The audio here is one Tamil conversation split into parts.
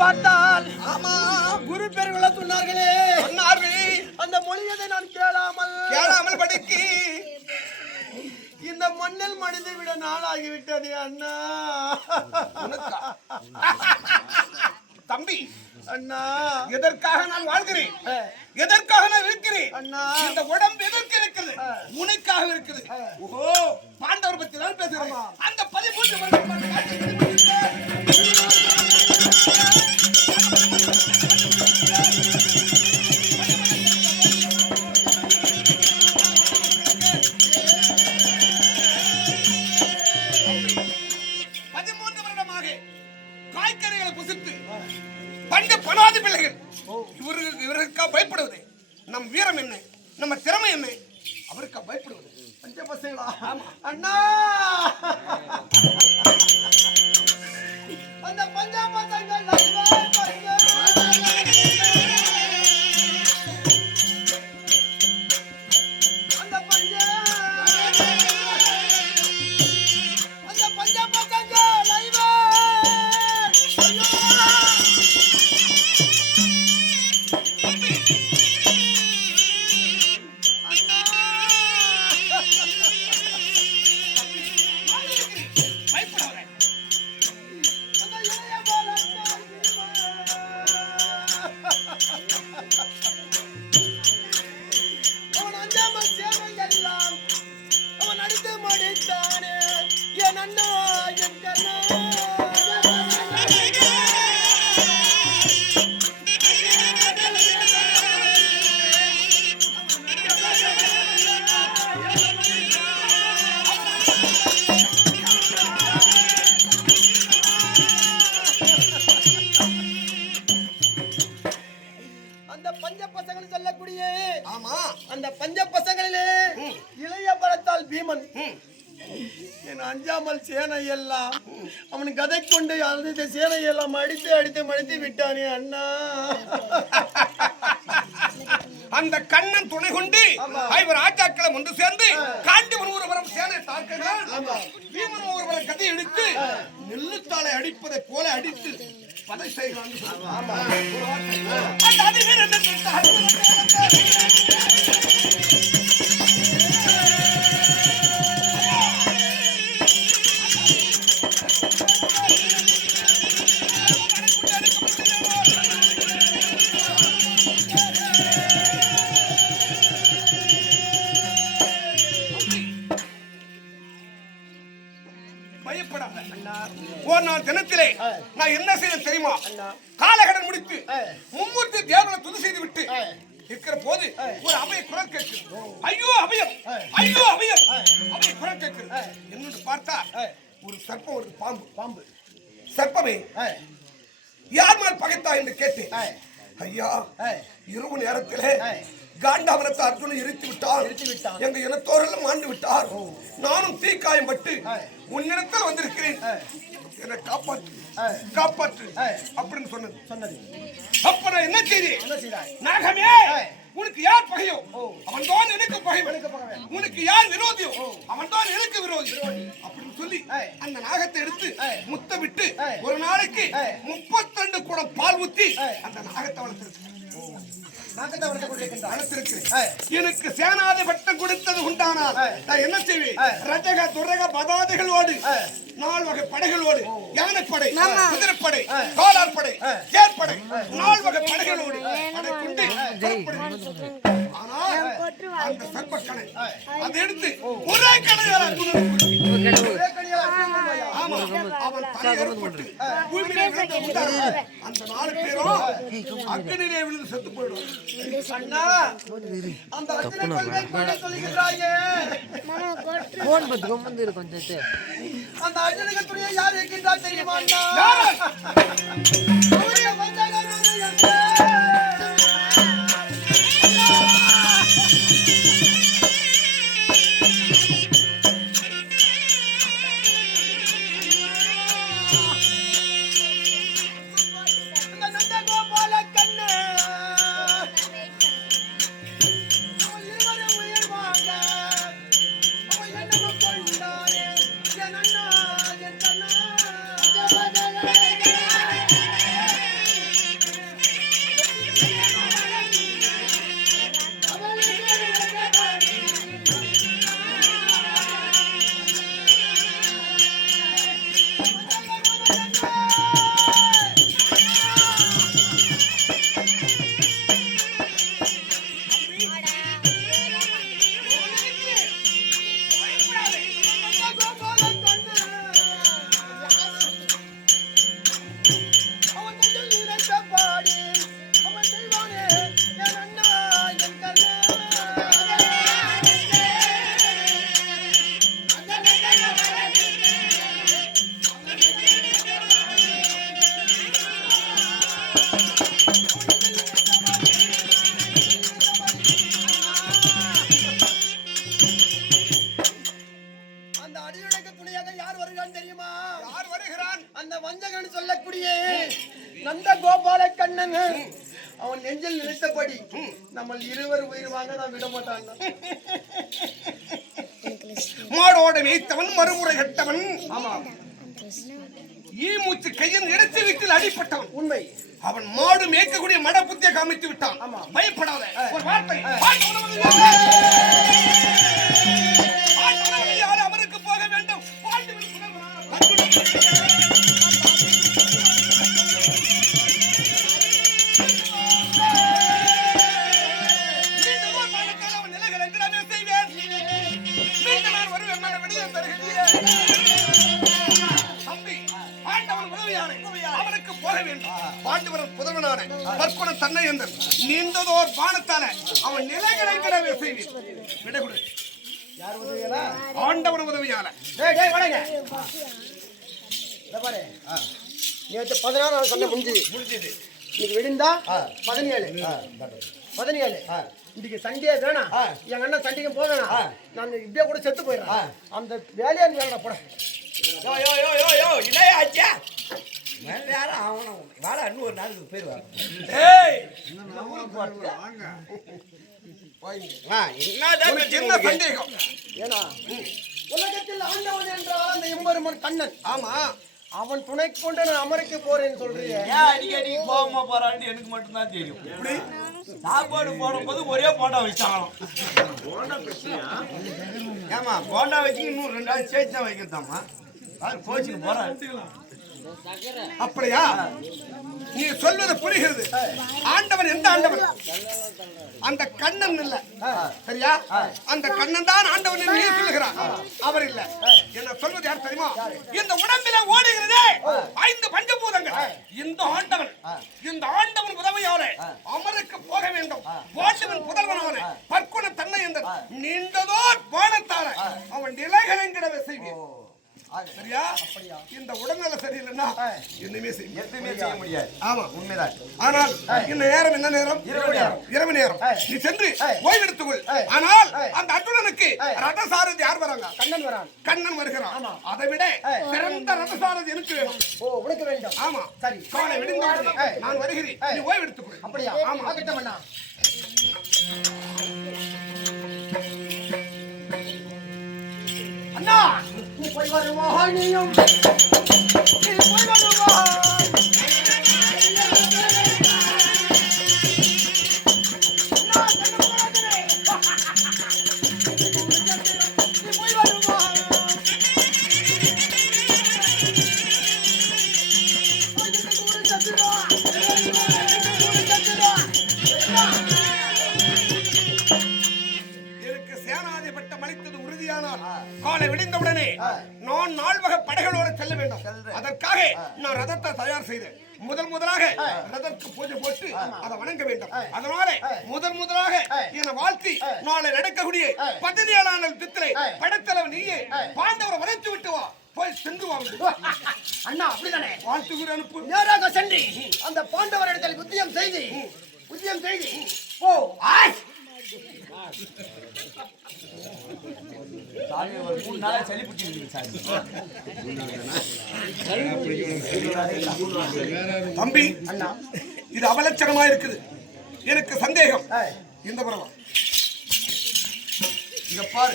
பார்த்தால் ஆமா. குரு பெருகுல சொன்னார்களே. சொன்னார்கள். அந்த மொழியதை நான் கேளாமல்? கேளாமல் படிக்கு. இந்த மண்ணில் மனித விட நாளாகிவிட்டது அண்ணா? தம்பி அண்ணா. எதற்காக நான் வாழ்கிறேன்? எதற்காக நான் இருக்கிறேன்? அண்ணா. இந்த உடம்பு எதற்கு இருக்கிறது? உனக்காக இருக்குது ஓஹோ பாண்டவர் பத்தி தான் பேசுறேன். அந்த பதிமூன்று வருடமாக காய்கறிகளை புசித்து பண்ட பணாதி பிள்ளைகள். இவருக்கு இவருக்கா பயப்படுவது? நம் வீரம் என்ன? நம்ம திறமை என்ன? அவருக்கா பயப்படுவது? பஞ்ச பசங்களா? அண்ணா! அந்த பஞ்ச இளைய பலத்தால் பீமன். என் அஞ்சாமல் சேனை எல்லாம் அவன் கதை கொண்டு அந்த சேனை எல்லாம் அடித்து அடித்து மடித்து விட்டானே அண்ணா. அந்த கண்ணன் துணை கொண்டு ஐவர் ஆஜாக்களும் ஒன்று சேர்ந்து காண்டிவன் ஒருவரம் சேனை தாக்குகிறான். பீமன் ஒருவரம் கதை எடுத்து நெல்லுத்தாளை அடிப்பதை போல அடித்து பதை செய்கிறான். அந்த என்ன ஒரு நாள் தினத்திலே நான் என்ன செய்ய தெரியுமா? காலகடன் முடித்து மும்மூர்த்தி தேவனை துதி செய்து விட்டு இருக்கிற போது ஒரு அபய குரல் கேட்குது. ஐயோ அபயம். ஐயோ அபயம். அபய குரல் கேட்குது. என்னன்னு பார்த்தா ஒரு சர்ப்பம் ஒரு பாம்பு. பாம்பு. சர்ப்பமே. யார் மேல் பகைத்தா என்று கேட்டேன். ஐயா. இரவு நேரத்திலே. காண்டாமரத்தை அர்ஜுனன் எரித்து விட்டார். எங்க இனத்தோரெல்லாம் மாண்டு விட்டார். நானும் தீக்காயம் பட்டு. உன்னிடத்தில் வந்திருக்கிறேன். என்னை காப்பாற்று. காப்பாற்று. அப்படின்னு சொன்னது சொன்னது அப்ப நான் என்ன செய்தேன் நாகமே. உனக்கு யார் பகையோ. அவன் தான் எனக்கு பகை எனக்கு பகைவன். உனக்கு யார் விரோதியோ அவன் தான் எனக்கு விரோதி அப்படின்னு சொல்லி. அந்த நாகத்தை எடுத்து ஏய். முத்தமிட்டு ஏய். ஒரு நாளைக்கு ஏய். முப்பத்திரெண்டு குடம் பால் ஊத்தி. அந்த நாகத்தை வளர்த்திருக்கு நாக்கத்தை வளர்த்து கொண்டிருக்கின்றாய் வளர்த்திருக்கு ஏய். எனக்கு சேனாதி பட்டம் கொடுத்தது உண்டானால். நான் என்ன செய்வேன். ரஜக துரக பதாதைகளோடு. நாலு வகை படைகளோடு யானைப்படை குதிரைப்படை காலார் படை கேற்படை நாலு வகை படைகளோடு படை கொண்டு ஆனால் அந்த சர்ப்பக்கணை அதை எடுத்து ஒரே கணையால் ஆமா. அவன் தலையறுப்பட்டு பூமியிலே அந்த நாலு பேரும் அக்னியிலே விழுந்து செத்து போயிடும் அண்ணா அந்த அக்னி அந்த அர்ஜுனுக்கு துணியை யார் இருக்கின்றார் தெரியுமா? கோபால கண்ணன் அவன் நெஞ்சில் நினைத்தபடி நம்ம இருவர் உயிர் வாங்க நான் விட மாட்டான் மாடோட மேய்த்தவன் மறுமுறை கட்டவன். ஆமா. ஈ மூச்சு கையின் இடத்து வீட்டில் அடிப்பட்டவன் உண்மை. அவன் மாடு மேய்க்கக்கூடிய மட புத்தியை காமித்து விட்டான். ஆமா. பயப்படாத. ஒரு வார்த்தை. அவனுக்கு போக வேண்டும். பாண்டவரன் புதல்வனான பற்குண தன்னை எந்தன் நீண்டதோர் பானத்தால அவன் நிலைகளை கிடவே செய்வேன் விடகுடு யார் உதவியலா ஆண்டவன் உதவியால டேய் டேய் வடங்க இத பாரு. நேற்று பதினாறு நாள் சொன்ன முடிஞ்சது. முடிஞ்சது. இன்னைக்கு விடிந்தா பதினேழு. பதினேழு. இன்னைக்கு சண்டே வேணாம் எங்க அண்ணன் சண்டைக்கு போக வேணாம் நான் இப்படியே கூட செத்து போயிடுறேன். அந்த வேலையை வேணாம் போட. யோ யோ யோ யோ யோ இல்லையா ஆச்சா யாரும் அவனும் வாடா இன்னும் ஒரு நாளுக்கு என்ன சந்தேகம். ஏன்னா? உலகத்தில் ஆண்டவன் என்றால் அந்த எம்பெருமன் கண்ணன். ஆமா. அவன் துணை கொண்டு நான் அமெரிக்க போறேன்னு சொல்றீங்க ஏன் அடிக்கடி போகாம போறான்னு எனக்கு மட்டும்தான் தெரியும். இப்படி சாப்பாடு போடும்போது ஒரே போண்டா வச்சாங்களாம் ஏமா போண்டா வச்சு இன்னும் ரெண்டாவது சேர்த்து தான் வைக்கிறதாம்மா. கோச்சின்னு போறேன் அப்படியா? நீ சொல்வது புரிகிறது. ஆண்டவன் எந்த ஆண்டவன்? அந்த கண்ணன் இல்ல. சரியா? அந்த கண்ணன் தான் ஆண்டவன் நீ சொல்லுகிறான் அவர் இல்ல. என்ன சொல்வது யார் தெரியுமா? இந்த உடம்பில ஓடுகிறதே ஐந்து பஞ்சபூதங்கள். இந்த ஆண்டவன். இந்த ஆண்டவன் உதவியாலே அமருக்கு போக வேண்டும். வாண்டவன் புதல்வனாலே பற்குண தன்னை என்ற நீண்டதோ வானத்தால அவன் நிலைகளங்கிடவே செய்வேன். சரியா இந்த உடல்நல சரியில்லைன்னா என்னமே செய்ய எப்பயுமே செய்ய முடியாது ஆமா உண்மைதான் ஆனால் இந்த நேரம் என்ன நேரம் இரவு நேரம். இரவு நேரம் நீ சென்று. ஓய்வெடுத்துக்கொள். ஆனால். அந்த அர்ஜுனனுக்கு. ரதசாரதி யார் வராங்க கண்ணன் வரான் கண்ணன் வருகிறான் அதை விட. சிறந்த ரதசாரதி எனக்கு வேணும் ஓ உனக்கு வேண்டும் ஆமா சரி. காலை ஏய். நான் வருகிறேன். நீ ஓய்வெடுத்துக்கொள் அப்படியா ஆமா ஆகட்டும் அண்ணா போய் வருவாய் நீயும் நீ போய் வருவாய் அதற்காக நான் ரதத்தை தயார் செய்தேன். முதல் முதலாக ரதத்துக்கு பூஜை போட்டு அதை வணங்க வேண்டும். அதனால முதல் முதலாக என்னை வாழ்த்தி நாளை நடக்கக்கூடிய பதினேழாம் தித்திரை படைத்தலைவன் நீயே பாண்டவரை வளைத்து விட்டு வா. போய் சென்று வாங்க அண்ணா அப்படிதானே? வாழ்த்துகிற அனுப்பு. நேராக சென்று அந்த பாண்டவரிடத்தில் உத்தியம் செய்து உத்தியம் செய்து போ. ஆய்! சாமி ஒரு மூணு நாளா சளி பிடிச்சிருக்கு சாமி தம்பி அண்ணா இது அவலட்சணமா இருக்குது எனக்கு சந்தேகம். இந்த பரவா இங்க பாரு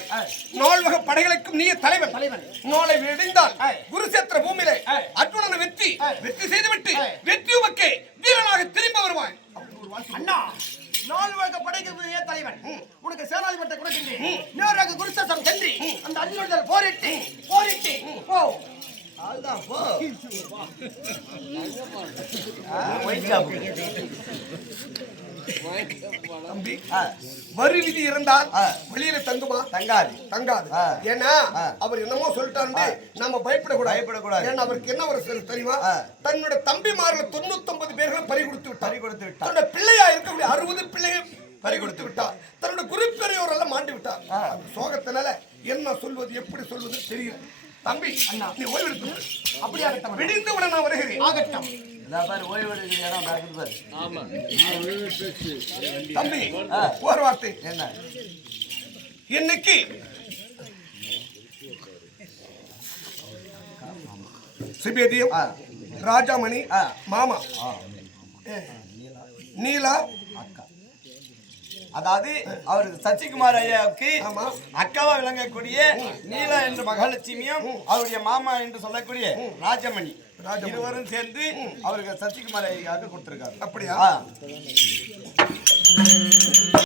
நால்வக படைகளுக்கும் நீ தலைவன் தலைவன். நாளை விடிந்தால் ஏய். குருசேத்திர பூமியிலே ஏய். அர்ஜுனனை வெற்றி ஏய். வெற்றி செய்துவிட்டு ஏய். வெற்றி உமக்கே வீரனாக திரும்ப வருவாய் அப்படி ஒரு வாழ்த்து. அண்ணா நாலு வகை படைக்கு ஏ தலைவன் உனக்கு சேனாதிபத்தை கொடுக்கின்றேன் நேராக குருசேசம் சென்று அந்த அர்ஜுனத்தில் போரிட்டு போரிட்டு போ அதுதான் போ ஒயிட் ஷாப்பு தம்பி ஆ, வரி விதி இருந்தால். வெளியில தங்குமா தங்காது தங்காது. ஏன்னா. அவர் என்னமோ சொல்லிட்டாரு நம்ம பயப்படக்கூடாது பயப்படக்கூடாது. ஏன்னா அவருக்கு என்ன ஒரு தெரியுமா. தன்னோட தம்பிமார்ல தொண்ணூத்தி பேர்களை பறி கொடுத்து பறி கொடுத்து விட்டார். தன்னோட பிள்ளையா இருக்கக்கூடிய அறுபது பிள்ளையை பறி கொடுத்து விட்டார் தன்னோட குறிப்பெரியோர் எல்லாம் மாண்டு விட்டார் சோகத்தினால என்ன சொல்வது எப்படி சொல்வது தெரியல தம்பி அண்ணா நீ ஓய்வெடுத்து விடு. அப்படியாகட்டும் விடிந்து விட நான் வருகிறேன் ஆகட்டும் ஓய்வு தம்பி ஆ. ஒரு வார்த்தை என்ன இன்னைக்கு சிபிஎதியும் ஆ. ராஜாமணி ஆ. மாமா நீலா அதாவது அவர் சசிகுமார் ஐயாவுக்கு. அக்காவா விளங்கக்கூடிய நீலா என்ற மகாலட்சுமியும் அவருடைய மாமா என்று சொல்லக்கூடிய ராஜமணி இருவரும் சேர்ந்து அவருக்கு சசிகுமார் ஐயாவுக்கு கொடுத்திருக்காரு அப்படியா.